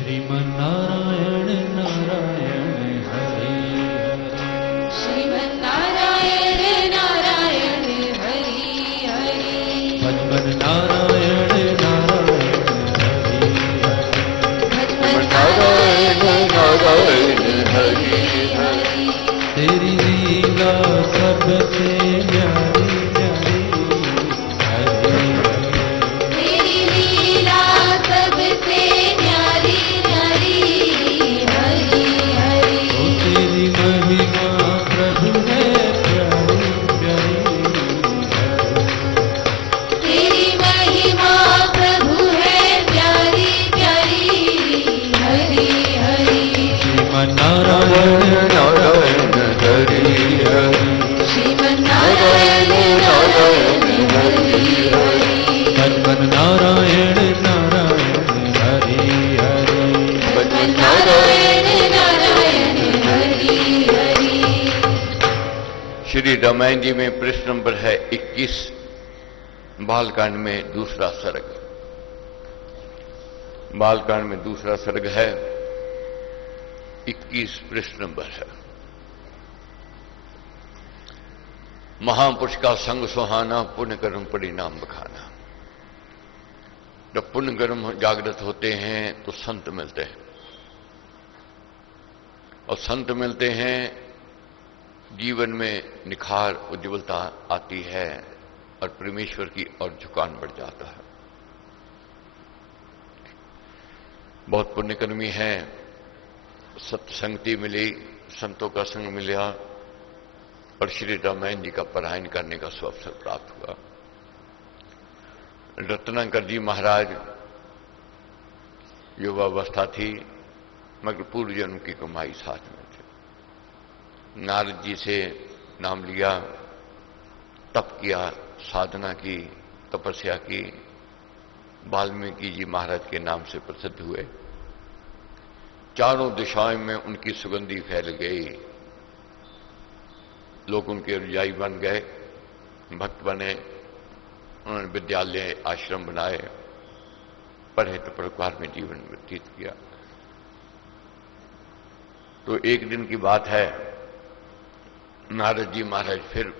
श्रीमन्नारायण नारायण हरि हरि। श्रीमन्नारायण नारायण हरि हरि। भजमन नारायण नारायण हरि हरि। भजमन नारायण नारायण हरि हरि। तेरी लीला सबसे न्यारी न्यारी हरि हरि। तेरी लीला सबसे न्यारी न्यारी हरि हरि। ओ तेरी महिमा प्रभु है प्यारी प्यारी हरि। तेरी महिमा प्रभु है प्यारी प्यारी हरि हरि। श्रीमन्नारायण नारायण हरि हरि। श्रीमन्नारायण नारायण हरि हरि। भजमन नारायण नारायण हरि हरि। भजमन नारायण नारायण हरि हरि। श्री रामायण जी में प्रश्न नंबर है 21, बालकांड में दूसरा सर्ग। बालकांड में दूसरा सर्ग है, 21 प्रश्न नंबर है। महापुरुष का संग सुहाना, पुण्य कर्म परिणाम बखाना। जब पुण्य कर्म जागृत होते हैं तो संत मिलते हैं, और संत मिलते हैं, जीवन में निखार उज्ज्वलता आती है और परमेश्वर की ओर झुकान बढ़ जाता है। बहुत पुण्यकर्मी हैं, सत्संगति मिली, संतों का संग मिला और श्री रामायण जी का पारायण करने का अवसर प्राप्त हुआ। रत्नाकर जी महाराज युवावस्था थी, मगर पूर्व जन्म की कमाई साथ में थे। नारद जी से नाम लिया, तप किया, साधना की, तपस्या की, वाल्मीकि जी महाराज के नाम से प्रसिद्ध हुए। चारों दिशाओं में उनकी सुगंधी फैल गई, लोग उनके अनुयायी बन गए, भक्त बने। उन्होंने विद्यालय आश्रम बनाए, पढ़े तो परोपकार में जीवन व्यतीत किया। तो एक दिन की बात है, नारद जी महाराज फिर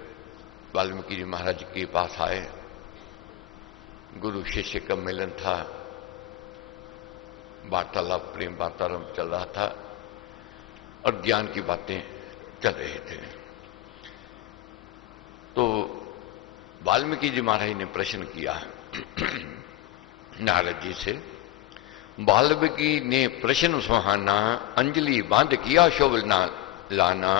वाल्मीकि जी महाराज के पास आए। गुरु शिष्य का मिलन था, वार्तालाप, प्रेम वार्तालाप चल रहा था और ज्ञान की बातें चल रहे थे। तो वाल्मीकि जी महाराज ने प्रश्न किया नारद जी से। वाल्मीकि ने प्रश्न सुहाना, अंजलि बांध किया शोभ लाना।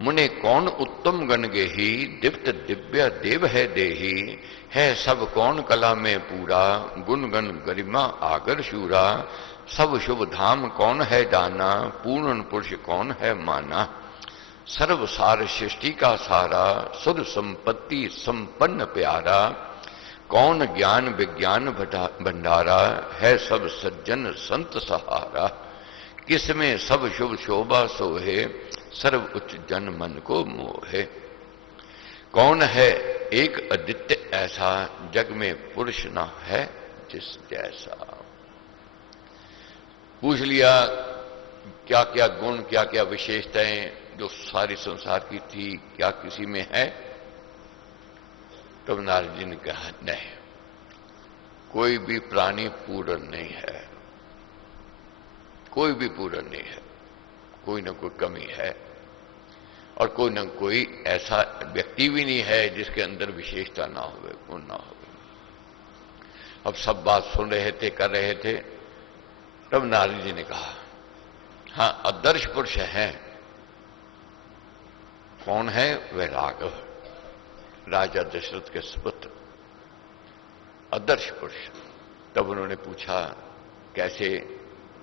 मुने कौन उत्तम गण गेही, दीप्त दिव्य देव है देही। है सब कौन कला में पूरा, गुण गण गरिमा आगर शूरा। सब शुभ धाम कौन है जाना, पूर्ण पुरुष कौन है माना। सर्व सार सृष्टि का सारा, सुर संपत्ति संपन्न प्यारा। कौन ज्ञान विज्ञान भंडारा, है सब सज्जन संत सहारा। किसमें सब शुभ शोभा सोहे, सर्व उच्च जन मन को मोहे। कौन है एक अद्वितीय ऐसा, जग में पुरुष न है जिस जैसा। पूछ लिया क्या क्या गुण, क्या क्या विशेषताएं जो सारी संसार की थी, क्या किसी में है। तब नारद जी ने कहा, नहीं, कोई भी प्राणी पूर्ण नहीं है, कोई भी पूर्ण नहीं है। कोई ना कोई कमी है और कोई ना कोई ऐसा व्यक्ति भी नहीं है जिसके अंदर विशेषता ना हो, गुण ना हो। अब सब बात सुन रहे थे, कर रहे थे। तब नारद जी ने कहा, हां, आदर्श पुरुष हैं। कौन है? वह राघव, राजा दशरथ के सुपुत्र, आदर्श पुरुष। तब उन्होंने पूछा कैसे?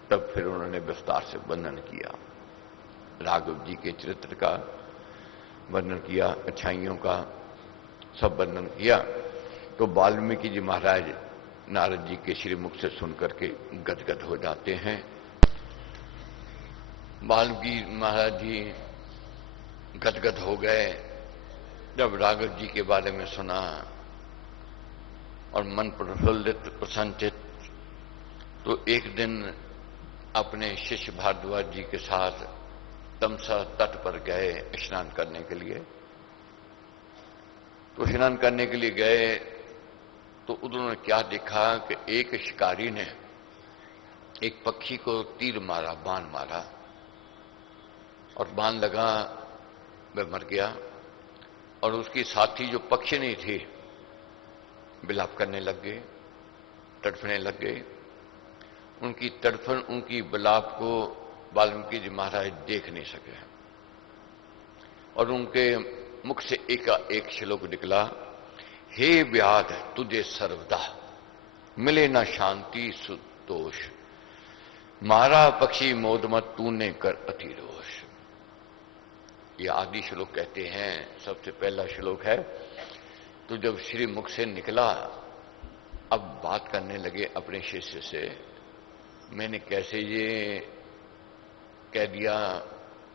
तब फिर उन्होंने विस्तार से वर्णन किया, राघव जी के चरित्र का वर्णन किया, अच्छाइयों का सब वर्णन किया। तो वाल्मीकि जी महाराज नारद जी के श्री मुख से सुनकर के गदगद हो जाते हैं। वाल्मीकि महाराज जी गदगद हो गए जब राघव जी के बारे में सुना, और मन प्रफुल्लित प्रसन्नचित। तो एक दिन अपने शिष्य भारद्वाज जी के साथ तमसा तट पर गए स्नान करने के लिए। तो स्नान करने के लिए गए तो उन्होंने क्या देखा कि एक शिकारी ने एक पक्षी को तीर मारा, बाण मारा, और बाण लगा, वह मर गया। और उसकी साथी जो पक्षिणी थी विलाप करने लग गए, तड़फने लग गए। उनकी तड़फन, उनकी विलाप को वाल्मीकि जी महाराज देख नहीं सके और उनके मुख से एक श्लोक निकला, हे व्याध तुझे सर्वदा मिले न शांति सुतोष, मारा पक्षी मोद मत तूने कर अति रोष। ये आदि श्लोक कहते हैं, सबसे पहला श्लोक है। तो जब श्री मुख से निकला, अब बात करने लगे अपने शिष्य से, मैंने कैसे ये कह दिया,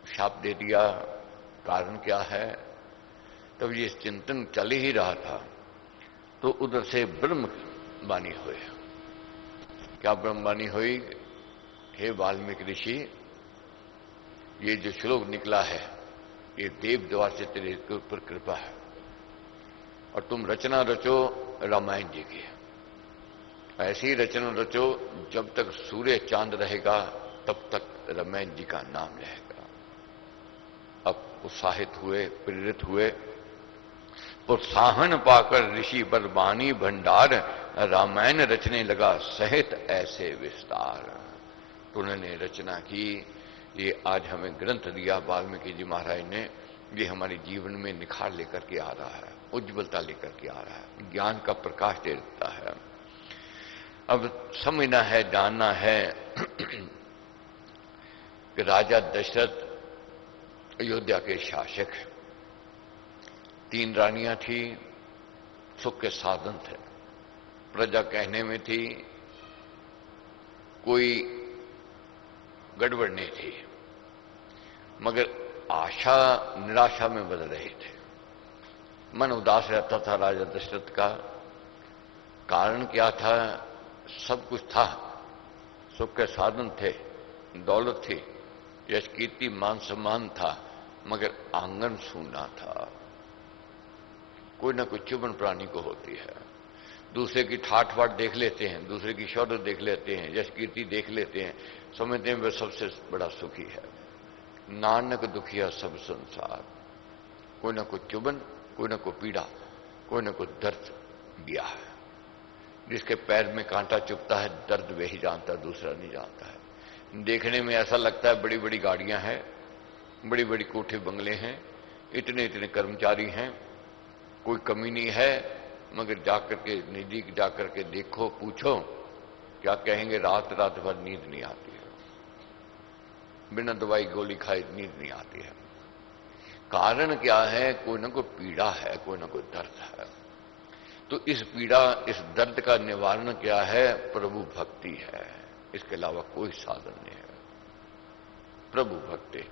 शाप दे दिया, कारण क्या है। तब ये चिंतन चल ही रहा था तो उधर से ब्रह्मवाणी हुई। क्या ब्रह्मवाणी हुई? हे वाल्मीकि ऋषि, ये जो श्लोक निकला है ये देव द्वार से तेरे ऊपर कृपा है, और तुम रचना रचो रामायण जी की। ऐसी रचना रचो जब तक सूर्य चांद रहेगा तब तक रामायण जी का नाम रहेगा। अब उत्साहित हुए, प्रेरित हुए, प्रोत्साहन पाकर ऋषि बरबानी भंडार, रामायण रचने लगा सहित ऐसे विस्तार। तो उन्होंने रचना की। ये आज हमें ग्रंथ दिया वाल्मीकि जी महाराज ने, ये हमारे जीवन में निखार लेकर के आ रहा है, उज्ज्वलता लेकर के आ रहा है, ज्ञान का प्रकाश दे देता है। अब समझना है, जानना है कि राजा दशरथ अयोध्या के शासक, 3 रानियां थी, सुख के साधन थे, प्रजा कहने में थी, कोई गड़बड़ नहीं थी, मगर आशा निराशा में बदल रहे थे। मन उदास रहता था राजा दशरथ का। कारण क्या था? सब कुछ था, सुख के साधन थे, दौलत थी, यश कीर्ति मान सम्मान था, मगर आंगन सूना था। कोई ना कोई चुभन प्राणी को होती है। दूसरे की ठाठ वाट देख लेते हैं, दूसरे की शौर्य देख लेते हैं, यश कीर्ति देख लेते हैं, समझते हैं वह सबसे बड़ा सुखी है। नानक दुखिया सब संसार, कोई ना कोई चुभन, कोई ना कोई पीड़ा, कोई ना कोई दर्द दिया है। जिसके पैर में कांटा चुभता है, दर्द वही जानता है, दूसरा नहीं जानता है। देखने में ऐसा लगता है बड़ी बड़ी गाड़ियां हैं, बड़ी बड़ी कोठे बंगले हैं, इतने इतने कर्मचारी हैं, कोई कमी नहीं है, मगर जाकर के नजदीक जाकर के देखो, पूछो, क्या कहेंगे? रात रात भर नींद नहीं आती है, बिना दवाई गोली खाए नींद नहीं आती है। कारण क्या है? कोई ना कोई पीड़ा है, कोई ना कोई दर्द है। तो इस पीड़ा, इस दर्द का निवारण क्या है? प्रभु भक्ति है, इसके अलावा कोई साधन नहीं है। प्रभु भक्ति।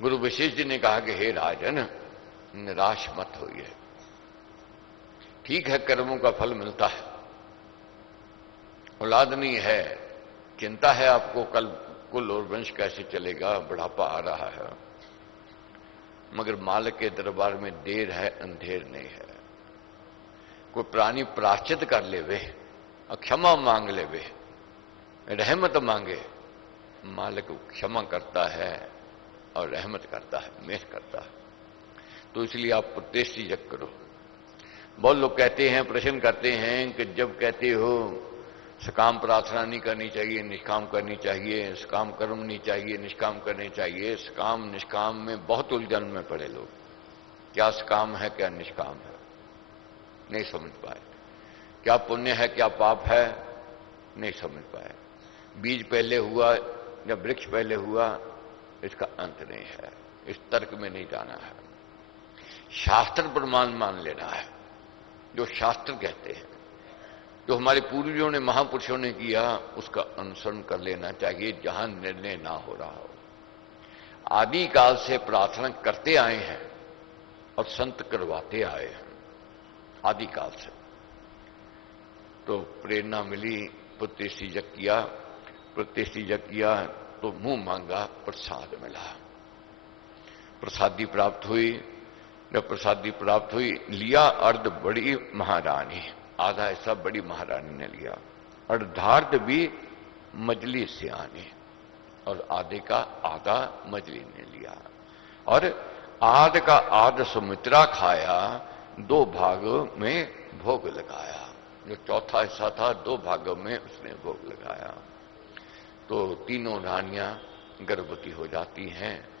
गुरु वशिष्ठ जी ने कहा कि हे राजन, निराश मत होइए। ठीक है, कर्मों का फल मिलता है, औलाद नहीं है, चिंता है आपको कल कुल और वंश कैसे चलेगा, बुढ़ापा आ रहा है, मगर मालिक के दरबार में देर है, अंधेर नहीं है। कोई प्राणी प्राश्चित कर लेवे, क्षमा मांग लेवे, रहमत मांगे, मालिक क्षमा करता है और रहमत करता है, मेह करता है। तो इसलिए आप प्रत्यक्ष जग करो। बहुत लोग कहते हैं, प्रश्न करते हैं कि जब कहते हो सकाम प्रार्थना नहीं करनी चाहिए, निष्काम करनी चाहिए, सकाम कर्म नहीं चाहिए, निष्काम करने चाहिए, सकाम निष्काम में बहुत उलझन में पड़े लोग। क्या सकाम है, क्या निष्काम है, नहीं समझ पाए। क्या पुण्य है, क्या पाप है, नहीं समझ पाए। बीज पहले हुआ या वृक्ष पहले हुआ, इसका अंत नहीं है। इस तर्क में नहीं जाना है, शास्त्र प्रमाण मान लेना है। जो शास्त्र कहते हैं, जो हमारे पूर्वजों ने, महापुरुषों ने किया, उसका अनुसरण कर लेना चाहिए, जहां निर्णय ना हो रहा हो। आदिकाल से प्रार्थना करते आए हैं और संत करवाते आए हैं, आदिकाल से। तो प्रेरणा मिली, पुत्र सीजक किया, प्रतिष्ठा किया तो मुंह मांगा प्रसाद मिला, प्रसादी प्राप्त हुई। जब प्रसादी प्राप्त हुई, लिया अर्ध बड़ी महारानी, आधा हिस्सा बड़ी महारानी ने लिया, अर्धार्ध भी मजली सियाने, और आधे का आधा मजली ने लिया, और आध का आध सुमित्रा खाया, 2 भागों में भोग लगाया। जो चौथा हिस्सा था 2 भागों में उसने भोग लगाया। तो तीनों रानियां गर्भवती हो जाती हैं।